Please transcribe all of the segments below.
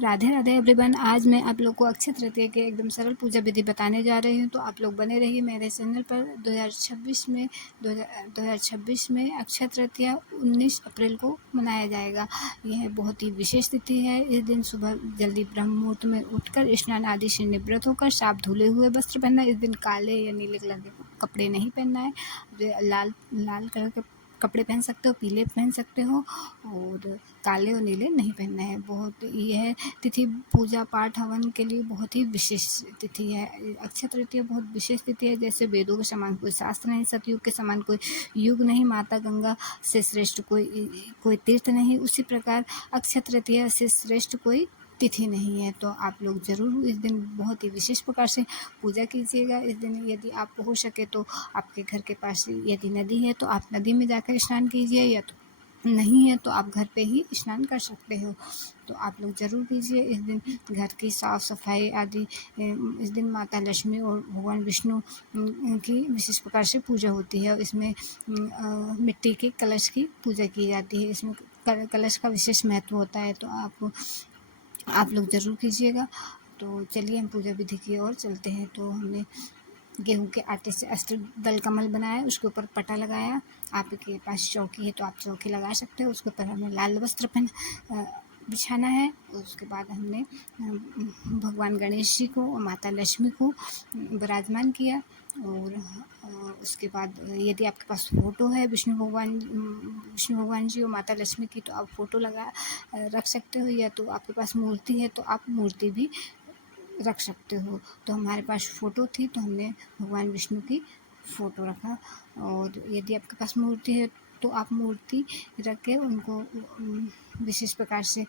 Radhe Radhe everyone. आज मैं आप लोग को अक्षय तृतीया के एकदम सरल पूजा विधि बताने जा रही हूँ, तो आप लोग बने रहिए मेरे चैनल पर। 2026 में अक्षय तृतीया 19 अप्रैल को मनाया जाएगा। यह बहुत ही विशेष तिथि है। इस दिन सुबह जल्दी ब्रह्म मुहूर्त में उठकर स्नान आदि से निवृत्त होकर साफ धुले हुए वस्त्र पहनना। इस दिन काले या नीले कलर के कपड़े नहीं पहनना है। लाल कलर के कपड़े पहन सकते हो, पीले पहन सकते हो, और काले और नीले नहीं पहनना है। बहुत यह तिथि पूजा पाठ हवन के लिए बहुत ही विशेष तिथि है। अक्षय तृतीया बहुत विशेष तिथि है। जैसे वेदों के समान कोई शास्त्र नहीं, सतयुग के समान कोई युग नहीं, माता गंगा से श्रेष्ठ कोई तीर्थ नहीं, उसी प्रकार अक्षय तृतीया से श्रेष्ठ कोई तिथि नहीं है। तो आप लोग ज़रूर इस दिन बहुत ही विशेष प्रकार से पूजा कीजिएगा। इस दिन यदि आपको हो सके तो आपके घर के पास यदि नदी है तो आप नदी में जाकर स्नान कीजिए, या तो नहीं है तो आप घर पे ही स्नान कर सकते हो। तो आप लोग ज़रूर कीजिए। इस दिन घर की साफ़ सफाई आदि, इस दिन माता लक्ष्मी और भगवान विष्णु की विशेष प्रकार से पूजा होती है। इसमें मिट्टी के कलश की पूजा की जाती है। इसमें कलश का विशेष महत्व होता है। तो आप लोग ज़रूर कीजिएगा। तो चलिए हम पूजा विधि की ओर चलते हैं। तो हमने गेहूं के आटे से अष्टदल कमल बनाया, उसके ऊपर पटा लगाया। आपके पास चौकी है तो आप चौकी लगा सकते हो। उसके ऊपर हमें लाल वस्त्र बिछाना है। उसके बाद हमने भगवान गणेश जी को और माता लक्ष्मी को विराजमान किया। और उसके बाद यदि आपके पास फ़ोटो है विष्णु भगवान जी और माता लक्ष्मी की, तो आप फ़ोटो रख सकते हो, या तो आपके पास मूर्ति है तो आप मूर्ति भी रख सकते हो। तो हमारे पास फ़ोटो थी तो हमने भगवान विष्णु की फ़ोटो रखा। और यदि आपके पास मूर्ति है तो आप मूर्ति रख के उनको विशेष प्रकार से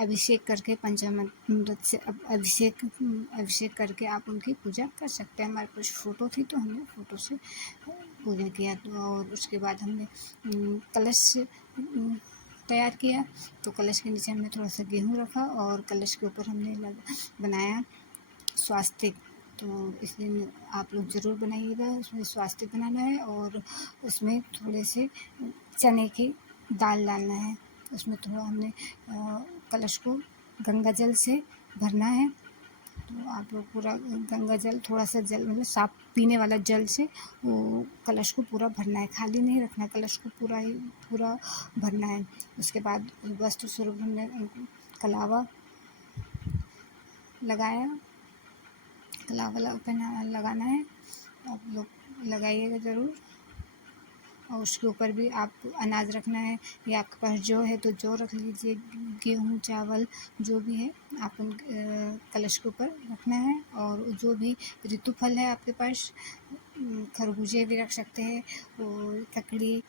अभिषेक करके, पंचामृत से अभिषेक करके आप उनकी पूजा कर सकते हैं। हमारे पास फ़ोटो थी तो हमने फ़ोटो से पूजा किया। तो और उसके बाद हमने कलश तैयार किया। तो कलश के नीचे हमने थोड़ा सा गेहूँ रखा और कलश के ऊपर हमने बनाया स्वास्तिक। तो इस दिन आप लोग ज़रूर बनाइएगा। उसमें स्वास्तिक बनाना है और उसमें थोड़े से चने की दाल डालना है। उसमें थोड़ा हमने कलश को गंगा जल से भरना है। तो आप लोग पूरा गंगा जल, थोड़ा सा जल मतलब साफ पीने वाला जल से वो कलश को पूरा भरना है। खाली नहीं रखना है, कलश को पूरा भरना है। उसके बाद वस्त्र स्वरूप हमने कलावा लगाया, लगाना है। आप लोग लगाइएगा ज़रूर। और उसके ऊपर भी आप अनाज रखना है, या आपके पास जौ है तो जौ रख लीजिए, गेहूँ चावल जो भी है आप उन कलश के ऊपर रखना है। और जो भी ऋतु फल है आपके पास, खरबूजे भी रख सकते हैं, और ककड़ी,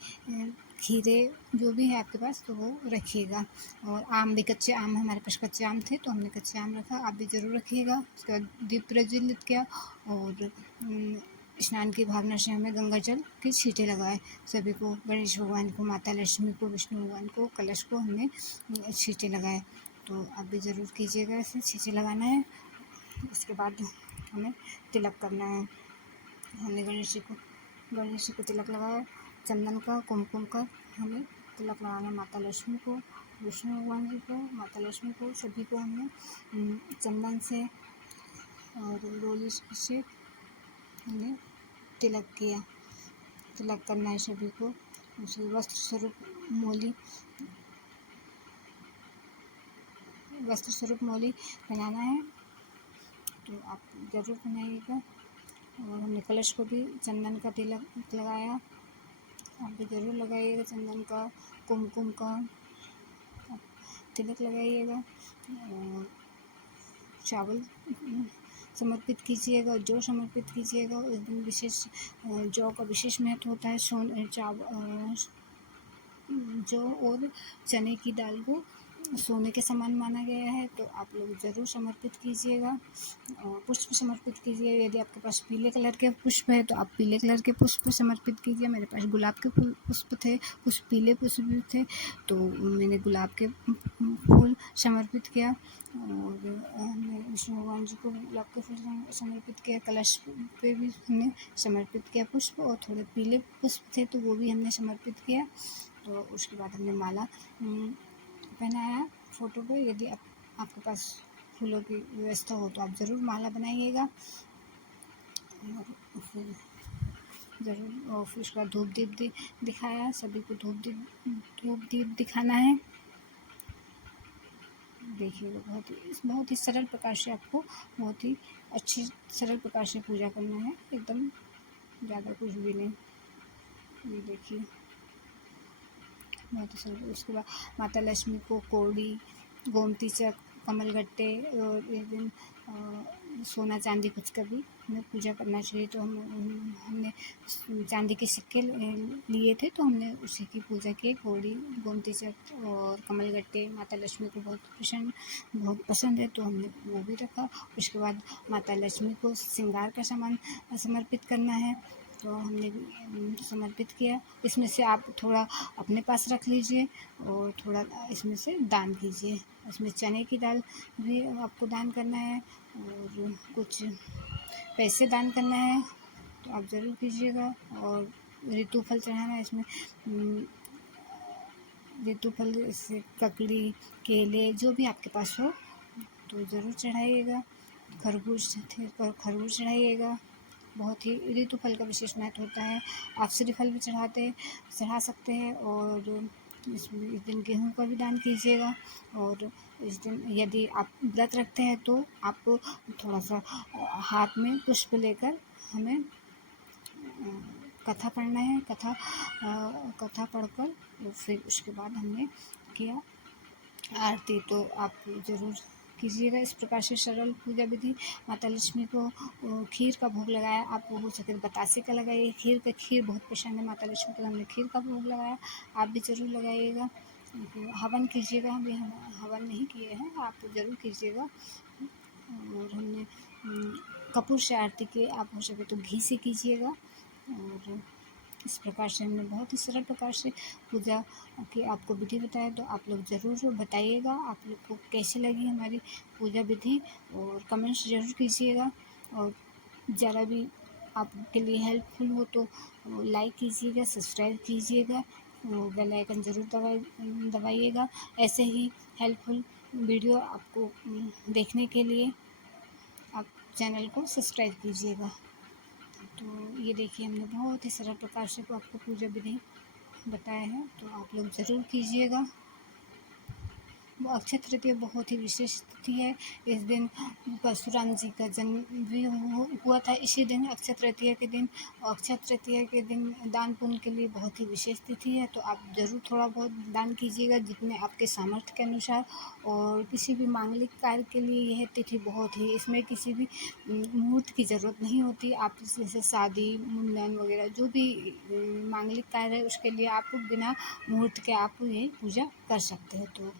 खीरे जो भी है आपके पास तो वो रखिएगा। और आम भी, कच्चे आम हमारे पास कच्चे आम थे तो हमने कच्चे आम रखा, आप भी ज़रूर रखिएगा। उसके बाद दीप प्रज्वलित किया और स्नान की भावना से हमें गंगा जल के छींटे लगाए। सभी को, गणेश भगवान को, माता लक्ष्मी को, विष्णु भगवान को, कलश को हमने छींटे लगाए। तो आप भी ज़रूर कीजिएगा, ऐसे छींटे लगाना है। उसके बाद हमें तिलक करना है। हमने गणेश जी को तिलक लगाया, चंदन का, कुमकुम का हमें तिलक लगाना है। माता लक्ष्मी को, विष्णु भगवान जी को, माता लक्ष्मी को, सभी को हमने चंदन से और रोली से हमने तिलक किया। तिलक करना है सभी को। उसे वस्त्र स्वरूप मौली बनाना है। तो आप ज़रूर बनाइएगा। और हमने कलश को भी चंदन का तिलक लगाया, आप भी ज़रूर लगाइएगा। चंदन का, कुमकुम का तिलक लगाइएगा। और चावल समर्पित कीजिएगा, जौ समर्पित कीजिएगा। उस दिन विशेष जौ का विशेष महत्व होता है। जौ और चने की दाल को सोने के समान माना गया है। तो आप लोग ज़रूर समर्पित कीजिएगा। और पुष्प समर्पित कीजिए। यदि आपके पास पीले कलर के पुष्प है तो आप पीले कलर के पुष्प समर्पित कीजिए। मेरे पास गुलाब के पुष्प थे, कुछ पीले पुष्प भी थे, तो मैंने गुलाब के फूल समर्पित किया। और हमने विष्णु भगवान जी को गुलाब के फूल समर्पित किया। कलश पे भी हमने समर्पित किया पुष्प, और थोड़े पीले पुष्प थे तो वो भी हमने समर्पित किया। तो उसके बाद हमने माला पहनाया फ़ोटो पे। यदि आप आपके पास फूलों की व्यवस्था हो तो आप ज़रूर माला बनाइएगा। और फिर ज़रूर, और फिर उसके बाद धूप दीप दिखाया, सभी को धूप दीप दिखाना है। देखिएगा, बहुत ही सरल प्रकार से आपको बहुत ही अच्छी सरल प्रकार से पूजा करना है, एकदम ज़्यादा कुछ भी नहीं। ये देखिए, बहुत ही सरल। उसके बाद माता लक्ष्मी को कौड़ी, गोमती चक, कमल गट्टे और इस दिन सोना चांदी कुछ का भी हमें पूजा करना चाहिए। तो हमने चांदी के सिक्के लिए थे, तो हमने उसी की पूजा की। कौड़ी, गोमती चक और कमल गट्टे माता लक्ष्मी को बहुत पसंद है, तो हमने वो भी रखा। उसके बाद माता लक्ष्मी को श्रृंगार का सामान समर्पित करना है, तो हमने भी समर्पित किया। इसमें से आप थोड़ा अपने पास रख लीजिए और थोड़ा इसमें से दान कीजिए। इसमें चने की दाल भी आपको दान करना है और कुछ पैसे दान करना है, तो आप ज़रूर कीजिएगा। और ऋतु फल चढ़ाना है इसमें, ऋतु फल जैसे ककड़ी, केले, जो भी आपके पास हो तो ज़रूर चढ़ाइएगा। खरबूज चढ़ाइएगा। बहुत ही ऋतु फल का विशेष महत्व होता है। आप श्रीफल भी चढ़ा सकते हैं। और इस दिन गेहूँ का भी दान कीजिएगा। और इस दिन यदि आप व्रत रखते हैं तो आप थोड़ा सा हाथ में पुष्प लेकर हमें कथा पढ़ना है। कथा पढ़कर फिर उसके बाद हमने किया आरती, तो आप ज़रूर कीजिएगा। इस प्रकार से सरल पूजा विधि। माता लक्ष्मी को खीर का भोग लगाया, आप हो सके तो बतासे का लगाइए। खीर बहुत पसंद है माता लक्ष्मी को, हमने खीर का भोग लगाया, आप भी ज़रूर लगाइएगा। हवन कीजिएगा, हम भी हवन नहीं किए हैं, आप ज़रूर कीजिएगा। और हमने कपूर से आरती की, आप हो सके तो घी से कीजिएगा। और इस प्रकार से हमने बहुत ही सरल प्रकार से पूजा की आपको विधि बताया, तो आप लोग ज़रूर बताइएगा आप लोग को कैसी लगी हमारी पूजा विधि, और कमेंट्स ज़रूर कीजिएगा। और ज़रा भी आपके लिए हेल्पफुल हो तो लाइक कीजिएगा, सब्सक्राइब कीजिएगा, बेल आइकन ज़रूर दबाइएगा। ऐसे ही हेल्पफुल वीडियो आपको देखने के लिए आप चैनल को सब्सक्राइब कीजिएगा। तो ये देखिए, हमने बहुत ही सरल प्रकार से आपको पूजा विधि बताया है, तो आप लोग ज़रूर कीजिएगा। वो अक्षय तृतीया बहुत ही विशेष तिथि है। इस दिन परशुराम जी का जन्म भी हुआ था इसी दिन, अक्षय तृतीया के दिन। अक्षय तृतीया के दिन दान पुण्य के लिए बहुत ही विशेष तिथि है, तो आप ज़रूर थोड़ा बहुत दान कीजिएगा जितने आपके सामर्थ्य के अनुसार। और किसी भी मांगलिक कार्य के लिए यह तिथि बहुत ही, इसमें किसी भी मुहूर्त की ज़रूरत नहीं होती। आप जैसे शादी, मुंडन वगैरह जो भी मांगलिक कार्य है उसके लिए आप बिना मुहूर्त के आप ये पूजा कर सकते हैं। तो